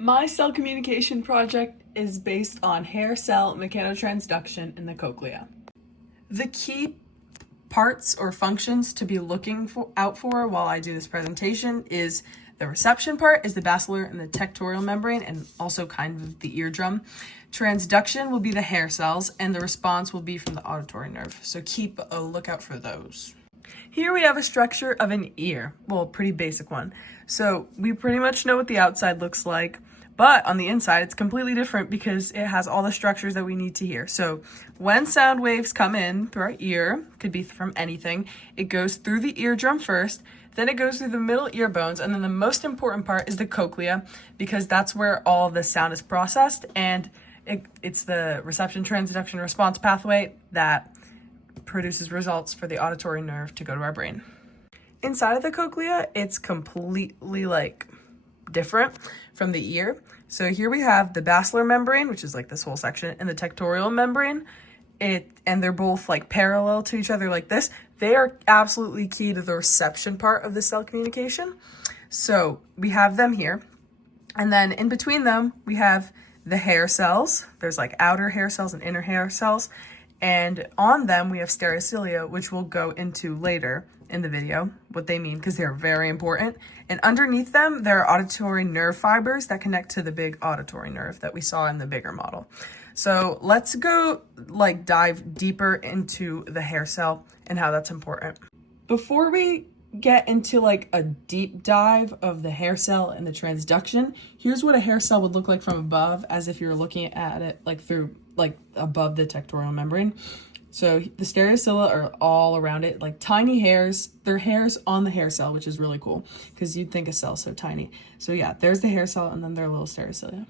My cell communication project is based on hair cell mechanotransduction in the cochlea. The key parts or functions to be looking out for while I do this presentation is the reception part is the basilar and the tectorial membrane, and also kind of the eardrum. Transduction will be the hair cells, and the response will be from the auditory nerve. So keep a lookout for those. Here we have a structure of an ear. Well, a pretty basic one. So we pretty much know what the outside looks like, but on the inside it's completely different because it has all the structures that we need to hear. So when sound waves come in through our ear, could be from anything, it goes through the eardrum first, then it goes through the middle ear bones, and then the most important part is the cochlea, because that's where all the sound is processed, and it's the reception, transduction, response pathway that produces results for the auditory nerve to go to our brain. Inside of the cochlea, it's completely different from the ear. So here we have the basilar membrane, which is like this whole section, and the tectorial membrane. And they're both parallel to each other like this. They are absolutely key to the reception part of the cell communication. So we have them here. And then in between them, we have the hair cells. There's outer hair cells and inner hair cells. And on them, we have stereocilia, which we'll go into later in the video, what they mean, because they're very important. And underneath them, there are auditory nerve fibers that connect to the big auditory nerve that we saw in the bigger model. So let's go dive deeper into the hair cell and how that's important. Before we get into a deep dive of the hair cell and the transduction, here's what a hair cell would look like from above, as if you're looking at it through above the tectorial membrane. So the stereocilia are all around it, tiny hairs. They're hairs on the hair cell, which is really cool because you'd think a cell's so tiny. So yeah, there's the hair cell, and then there are little stereocilia.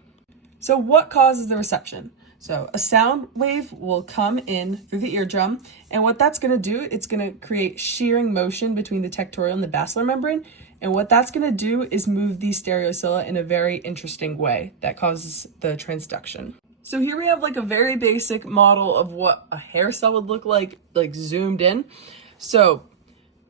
So what causes the reception? So a sound wave will come in through the eardrum, and what that's going to do, it's going to create shearing motion between the tectorial and the basilar membrane. And what that's going to do is move these stereocilia in a very interesting way that causes the transduction. So here we have a very basic model of what a hair cell would look like zoomed in. So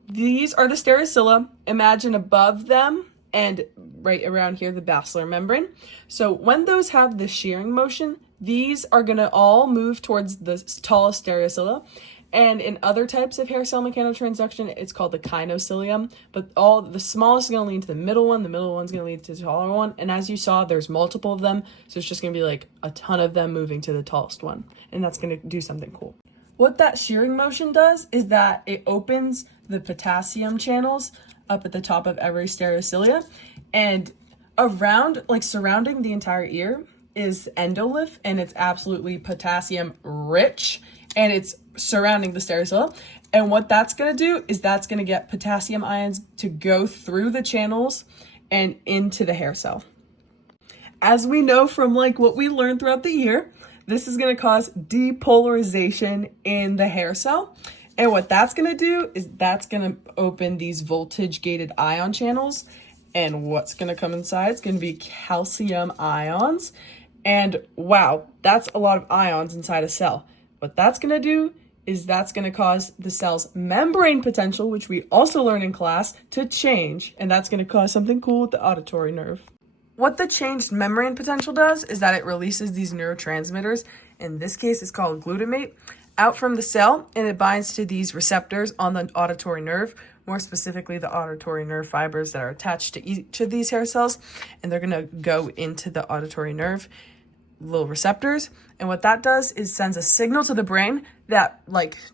these are the stereocilia. Imagine above them and right around here, the basilar membrane. So when those have the shearing motion, these are going to all move towards the tallest stereocilia. And in other types of hair cell mechanotransduction, it's called the kinocilium. But the smallest is going to lead to the middle one one's going to lead to the taller one. And as you saw, there's multiple of them. So it's just going to be a ton of them moving to the tallest one. And that's going to do something cool. What that shearing motion does is that it opens the potassium channels up at the top of every stereocilia. And around, surrounding the entire ear is endolith, and it's absolutely potassium rich, and it's surrounding the stereocilia. And what that's going to do is that's going to get potassium ions to go through the channels and into the hair cell. As we know from what we learned throughout the year, this is going to cause depolarization in the hair cell. And what that's going to do is that's going to open these voltage gated ion channels. And what's going to come inside is going to be calcium ions. And wow, that's a lot of ions inside a cell. What that's going to do is that's going to cause the cell's membrane potential, which we also learn in class, to change. And that's going to cause something cool with the auditory nerve. What the changed membrane potential does is that it releases these neurotransmitters, in this case it's called glutamate, out from the cell, and it binds to these receptors on the auditory nerve, more specifically the auditory nerve fibers that are attached to each of these hair cells, and they're going to go into the auditory nerve, little receptors. And what that does is sends a signal to the brain that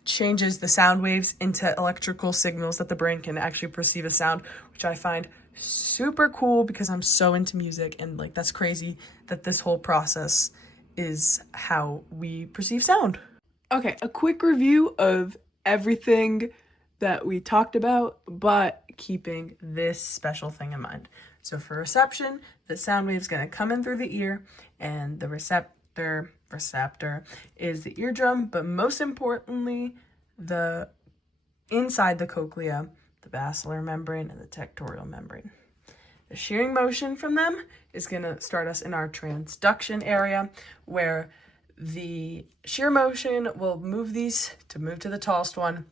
changes the sound waves into electrical signals that the brain can actually perceive as sound, which I find super cool because I'm so into music, and that's crazy that this whole process is how we perceive sound. Okay, a quick review of everything that we talked about, but keeping this special thing in mind. So for reception, the sound wave is going to come in through the ear, and the receptor is the eardrum, but most importantly, the inside the cochlea, the basilar membrane and the tectorial membrane. The shearing motion from them is going to start us in our transduction area, where the shear motion will move these to move to the tallest one,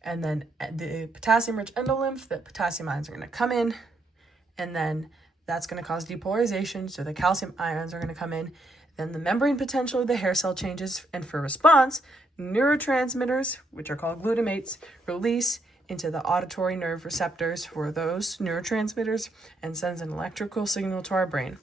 and then the potassium-rich endolymph, the potassium ions are going to come in, and then That's going to cause depolarization, so the calcium ions are going to come in. Then the membrane potential of the hair cell changes, and for response, neurotransmitters, which are called glutamates, release into the auditory nerve receptors for those neurotransmitters and sends an electrical signal to our brain.